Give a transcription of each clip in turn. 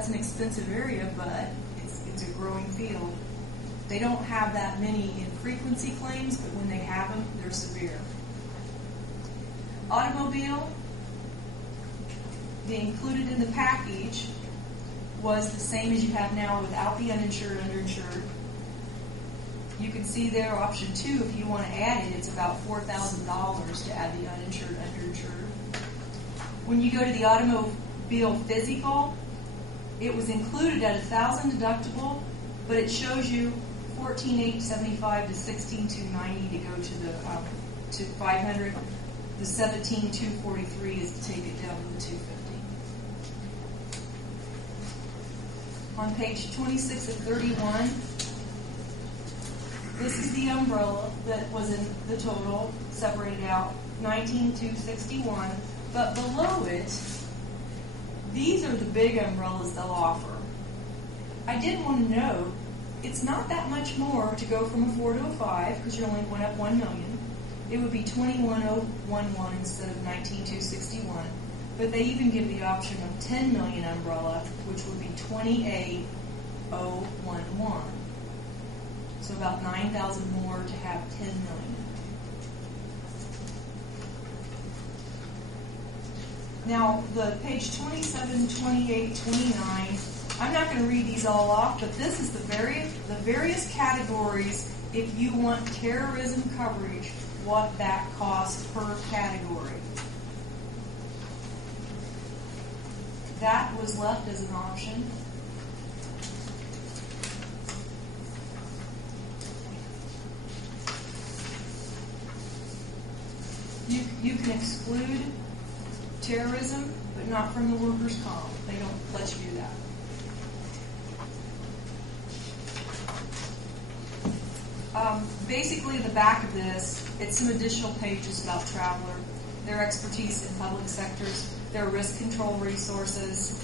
It's an expensive area, but it's a growing field. They don't have that many in frequency claims, but when they have them, they're severe. Automobile, the included in the package was the same as you have now without the uninsured, underinsured. You can see there, option 2, if you want to add it, it's about $4,000 to add the uninsured, underinsured. When you go to the automobile physical, it was included at $1,000 deductible, but it shows you $14,875 to $16,290 to go to 500. The $17,243 is to take it down to the $250. On page 26 of 31, this is the umbrella that was in the total, separated out, $19,261. But below it, these are the big umbrellas they'll offer. I did want to note, it's not that much more to go from a 4 to a 5, because you only went up $1 million. It would be $21,011 instead of $19,261. But they even give the option of $10 million umbrella, which would be $28,011. So about $9,000 more to have $10 million. Now, the page 27, 28, 29, I'm not going to read these all off, but this is the various categories if you want terrorism coverage, what that costs per category. That was left as an option. You can exclude terrorism, but not from the workers' comp. They don't let you do that. Basically, the back of this, it's some additional pages about Traveler, their expertise in public sectors, their risk control resources.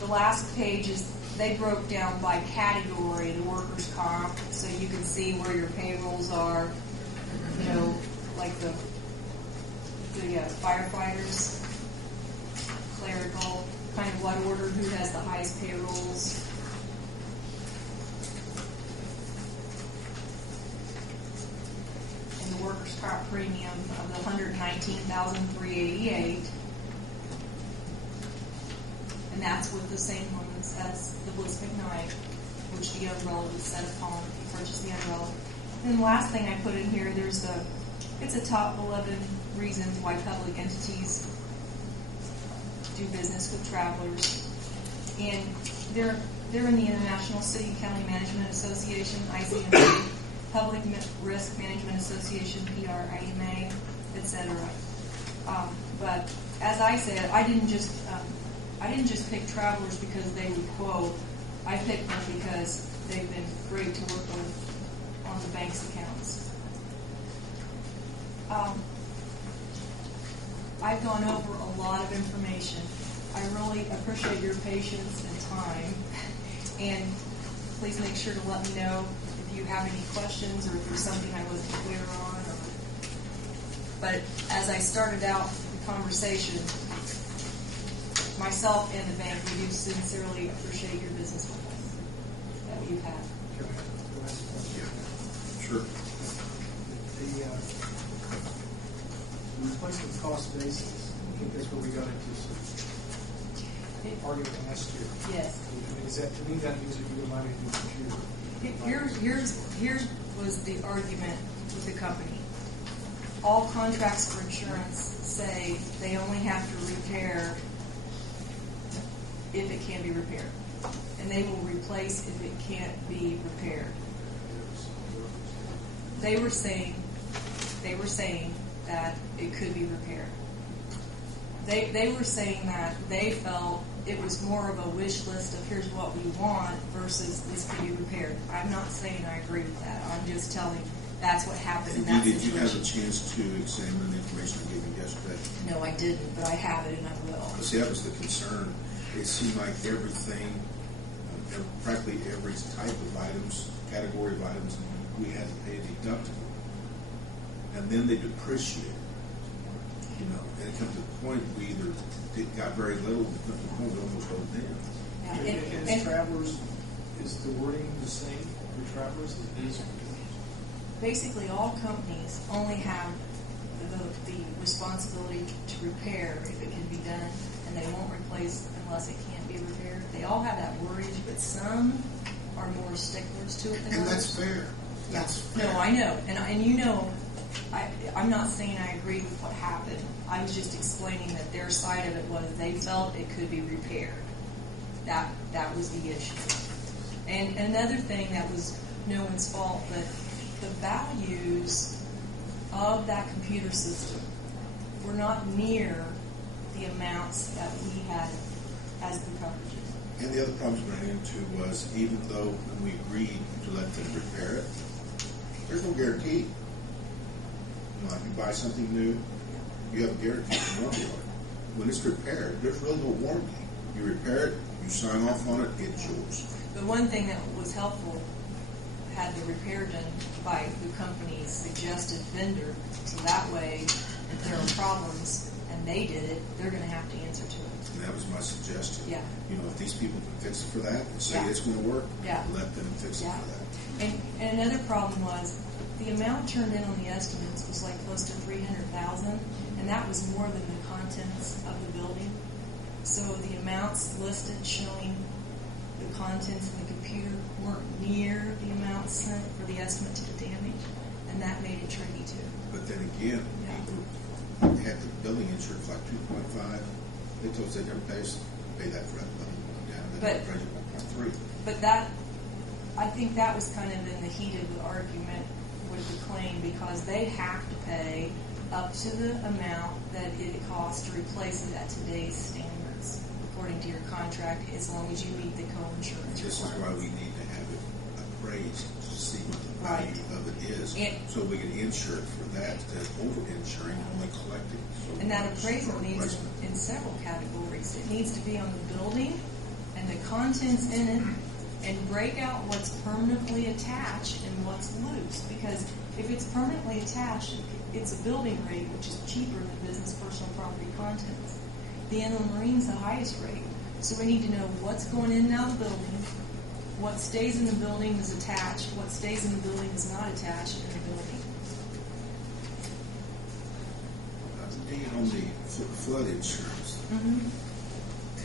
The last page is, they broke down by category the workers' comp, so you can see where your payrolls are, you know, like the firefighters, clerical, kind of what order, who has the highest payrolls. And the workers' comp premium of the $119,388. And that's with the same limits as the Bliss McKnight, which the umbrella was set upon if you purchase the umbrella. And the last thing I put in here, it's a top 11 reasons why public entities do business with travelers. And they're in the International City and County Management Association, ICMA, Public Risk Management Association, PRIMA, etc. But as I said, I didn't just pick travelers because they would quote. I picked them because they've been great to work with on the bank's accounts. I've gone over a lot of information. I really appreciate your patience and time. And please make sure to let me know if you have any questions or if there's something I wasn't clear on. But as I started out the conversation, myself and the bank, we do sincerely appreciate your business with us that you've had. Sure. The replacement cost basis, I think that's where we got into some argument last year. Yes. I mean, is that, to me, that means that you remind me of the computer. Here's was the argument with the company. All contracts for insurance say they only have to repair if it can be repaired. And they will replace if it can't be repaired. They were saying that it could be repaired. They were saying that they felt it was more of a wish list of here's what we want versus this could be repaired. I'm not saying I agree with that. I'm just telling that's what happened in that situation. Did you have a chance to examine the information I gave you yesterday? No, I didn't, but I have it and I will. See, that was the concern. It seemed like everything, practically every type of items, category of items, we had to pay a deductible. And then they depreciate. You know, and it comes to the point we either got very little, it comes to the point we almost go down. Yeah, And travelers, is the wording the same for travelers as it is for visitors? basically all companies only have the responsibility to repair if it can be done, and they won't replace unless it can't be repaired. They all have that wordage, but some are more sticklers to it than And others. that's fair. That's fair. No, I know, and you know, I'm not saying I agree with what happened. I was just explaining that their side of it was they felt it could be repaired. That was the issue. And another thing that was no one's fault, but the values of that computer system were not near the amounts that we had as the coverages. And the other problems we ran into was even though when we agreed to let them repair it, there's no guarantee. You know, like you buy something new, you have a guarantee from one dealer. When it's repaired, there's really no warranty. You repair it, you sign off on it, it's yours. But one thing that was helpful, had the repair done by the company's suggested vendor, so that way, if there are problems and they did it, they're going to have to answer to it. And that was my suggestion. Yeah. You know, if these people can fix it for that and say Yeah. it's going to work, Yeah. let them fix it Yeah. for that. And another problem was the amount turned in on the estimates was like close to $300,000, and that was more than the contents of the building. So the amounts listed showing the contents in the computer weren't near the amounts sent for the estimate to the damage, and that made it tricky too. But then again, Yeah. people had the building insured for like 2.5. They told us they'd never pay that for that building going down. They But- never paid 1.3. But that, I think that was kind of in the heat of the argument with the claim, because they have to pay up to the amount that it costs to replace it at today's standards, according to your contract, as long as you meet the co-insurance This is why requirements. we need to have it appraised to see what the Right. value of it is, And- so we can insure it for that instead of over-insuring and only collecting. So And that much appraisal for needs replacement. in several categories. It needs to be on the building and the contents in it, and break out what's permanently attached and what's loose. Because if it's permanently attached, it's a building rate, which is cheaper than business personal property contents. The inland marine's the highest rate. So we need to know what's going in and out of the building, what stays in the building is attached, what stays in the building is not attached in the building. Being on the flood insurance, Mm-hmm.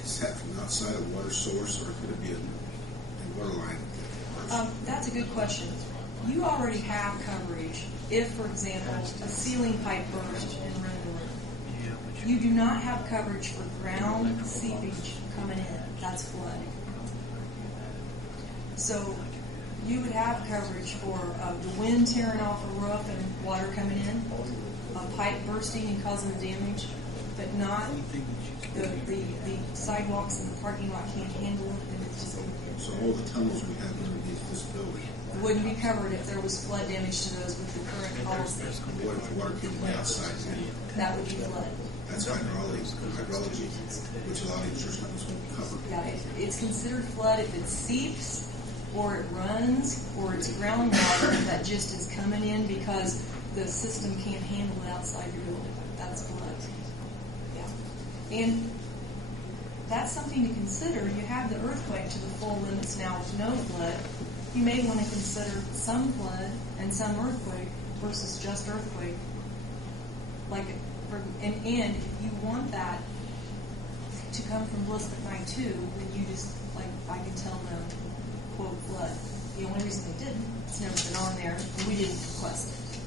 is that from outside a water source, or could it be a water line? That's a good question. You already have coverage if, for example, a ceiling pipe burst and ruined the roof. You do not have coverage for ground seepage coming in. That's flood. So you would have coverage for the wind tearing off a roof and water coming in, a pipe bursting and causing damage, but not the sidewalks in the parking lot can't handle it, and it's just So all the tunnels we have underneath this building, wouldn't be covered if there was flood damage to those with the current policy. what if the water came from the outside in? That would be flood. That's hydrology, which a lot of insurance companies won't cover. Yeah, it's considered flood if it seeps, or it runs, or it's groundwater that just is coming in because the system can't handle it outside your building. That's flood. Yeah. And that's something to consider. You have the earthquake to the full limits now with no flood. You may want to consider some flood and some earthquake versus just earthquake. And if you want that to come from Bliss McKnight too, then you just, like, I can tell them, quote, flood. The only reason they didn't, it's never been on there, and we didn't request it.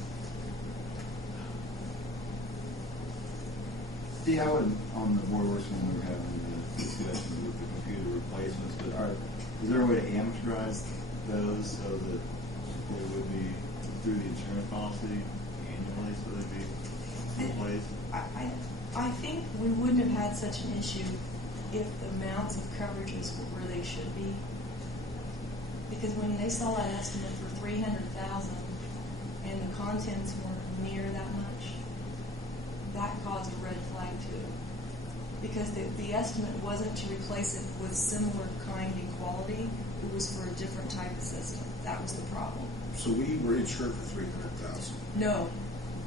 See, I would, on the board works when we were having the discussion with the computer replacements, but is there a way to amortize those so that they would be through the insurance policy annually, so they'd be replaced? I think we wouldn't have had such an issue if the amounts of coverages were where they should be. Because when they saw that estimate for $300,000 and the contents weren't near that much, that caused a red flag too. Because the estimate wasn't to replace it with similar kind and quality, it was for a different type of system. That was the problem. So we were insured for $300,000. No,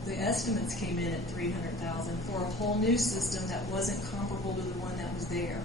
the estimates came in at $300,000 for a whole new system that wasn't comparable to the one that was there.